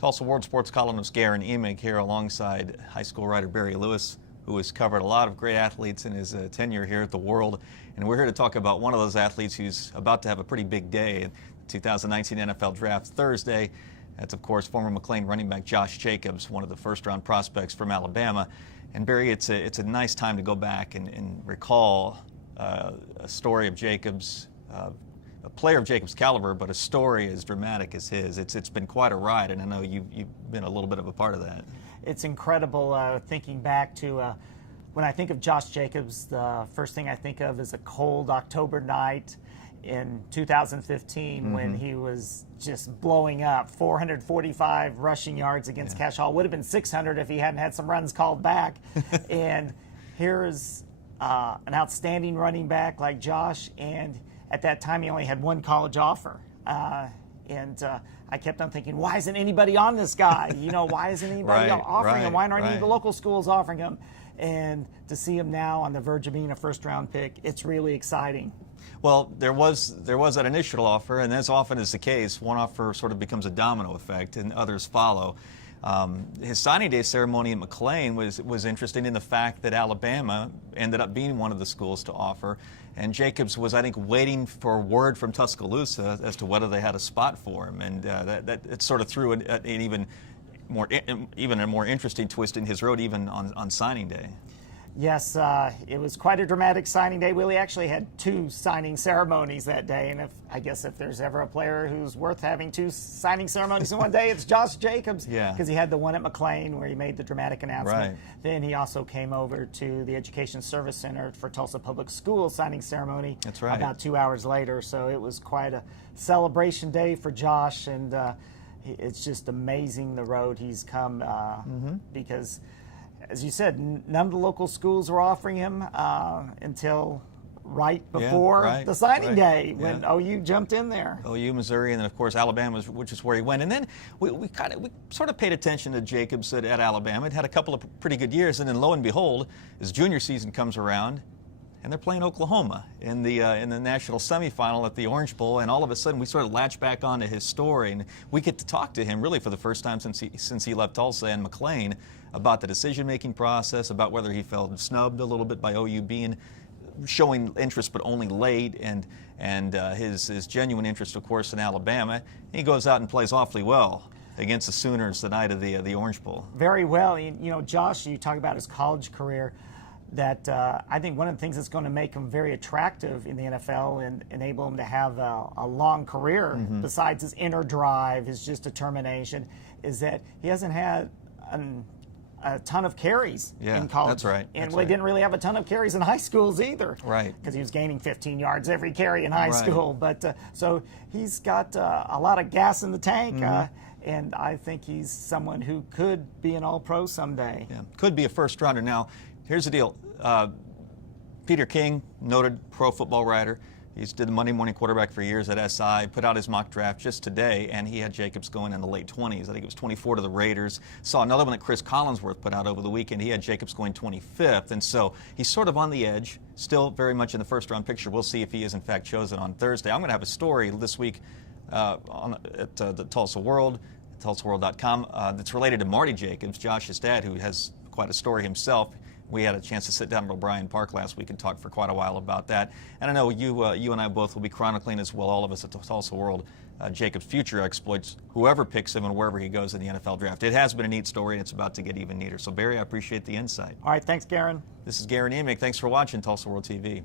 Tulsa World Sports columnist Garen Emig here alongside high school writer Barry Lewis, who has covered a lot of great athletes in his tenure here at the World. And we're here to talk about one of those athletes who's about to have a pretty big day. The 2019 NFL Draft Thursday. That's, of course, former McLain running back Josh Jacobs, one of the first-round prospects from Alabama. And Barry, it's a nice time to go back and recall a story of Jacobs, a player of Jacobs' caliber, but a story as dramatic as his. It's been quite a ride, and I know you've been a little bit of a part of that. It's incredible thinking back to when I think of Josh Jacobs, the first thing I think of is a cold October night in 2015 when he was just blowing up. 445 rushing yards against Cash Hall. Would have been 600 if he hadn't had some runs called back. And here's an outstanding running back like Josh, and at that time, he only had one college offer. I kept on thinking, why isn't anybody on this guy? You know, why isn't anybody offering him? Why aren't any of the local schools offering him? And to see him now on the verge of being a first-round pick, it's really exciting. Well, there was that initial offer, and as often is the case, one offer sort of becomes a domino effect, and others follow. His signing day ceremony at McLain was interesting in the fact that Alabama ended up being one of the schools to offer, and Jacobs was, I think, waiting for word from Tuscaloosa as to whether they had a spot for him, and that it sort of threw an even a more interesting twist in his road even on signing day. Yes, it was quite a dramatic signing day. We actually had two signing ceremonies that day, and I guess if there's ever a player who's worth having two signing ceremonies in one day, it's Josh Jacobs. Yeah. Because he had the one at McLain where he made the dramatic announcement. Right. Then he also came over to the Education Service Center for Tulsa Public Schools signing ceremony. That's right. About 2 hours later, so it was quite a celebration day for Josh, and it's just amazing the road he's come because, as you said, none of the local schools were offering him until right before the signing day when OU jumped in there. OU, Missouri, and then, of course, Alabama, which is where he went. And then we sort of paid attention to Jacobs at Alabama. It had a couple of pretty good years, and then lo and behold, his junior season comes around, and they're playing Oklahoma in the national semifinal at the Orange Bowl, and all of a sudden we sort of latch back onto his story, and we get to talk to him really for the first time since he left Tulsa and McLain about the decision-making process, about whether he felt snubbed a little bit by OU showing interest but only late, and his genuine interest, of course, in Alabama. He goes out and plays awfully well against the Sooners the night of the Orange Bowl. Very well. You know, Josh, you talk about his college career. That I think one of the things that's going to make him very attractive in the NFL and enable him to have a long career, besides his inner drive, his just determination, is that he hasn't had a ton of carries in college. That's right. And he didn't really have a ton of carries in high schools either. Right. Because he was gaining 15 yards every carry in high school. But so he's got a lot of gas in the tank. And I think he's someone who could be an All-Pro someday. Yeah, could be a first-rounder. Now, here's the deal. Peter King, noted pro football writer. He's did the Monday Morning Quarterback for years at SI, put out his mock draft just today, and he had Jacobs going in the late 20s. I think it was 24 to the Raiders. Saw another one that Chris Collinsworth put out over the weekend. He had Jacobs going 25th, and so he's sort of on the edge, still very much in the first-round picture. We'll see if he is, in fact, chosen on Thursday. I'm going to have a story this week at the Tulsa World, tulsaworld.com, that's related to Marty Jacobs, Josh's dad, who has quite a story himself. We had a chance to sit down with O'Brien Park last week and talk for quite a while about that. And I know you and I both will be chronicling as well, all of us at the Tulsa World, Jacobs' future exploits, whoever picks him and wherever he goes in the NFL draft. It has been a neat story, and it's about to get even neater. So, Barry, I appreciate the insight. All right, thanks, Garen. This is Garen Emig. Thanks for watching Tulsa World TV.